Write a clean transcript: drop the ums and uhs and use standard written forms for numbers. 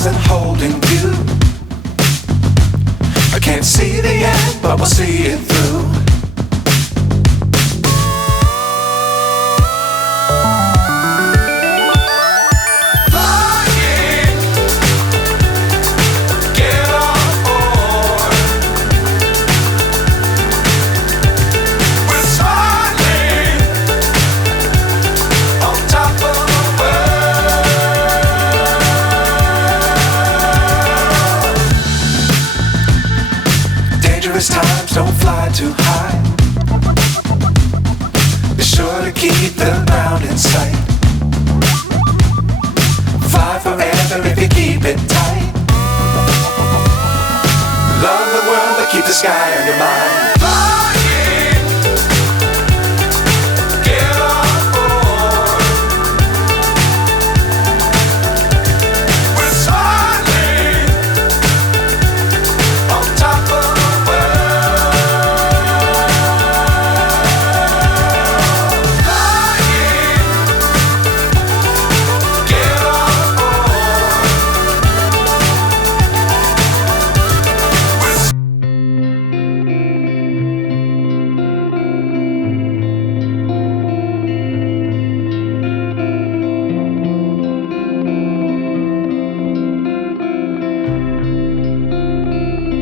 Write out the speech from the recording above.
stars and holding you. I can't see the end, but we'll see it through. Times don't fly too high. Be sure to keep the ground in sight. Fly forever if you keep it tight. Love the world but keep the sky on your mind.